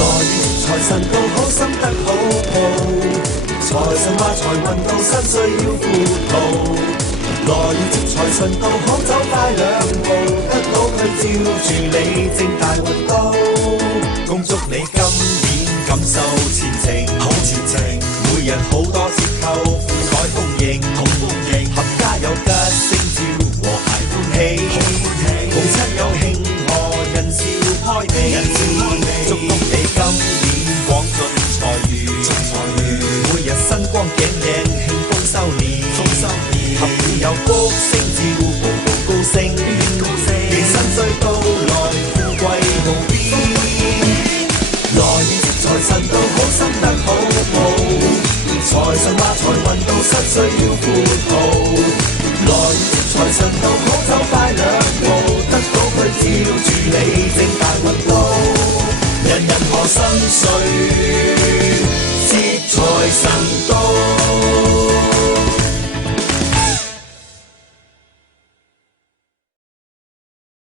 來願接財神到，好心得好報。財神話財運到，身需要富豪。來願接財神到，好走快兩步，得到佢照住你正大運高。恭祝你今年感受前程好前程，每日好多折扣，富彩豐盈好豐盈，合家有吉星照，和諧歡喜，逢親友慶賀，人笑開眉，祝福你今年廣進財源，每日新光頸靚，慶豐收年，合府有福星照，步步高升，迎新歲到來，富貴無邊。來願接財神到，好心得好報。財神話財運到，失需要富豪。來願接財神到，好走快兩步，得到佢照住你正大運高。人人賀新歲，接財神到。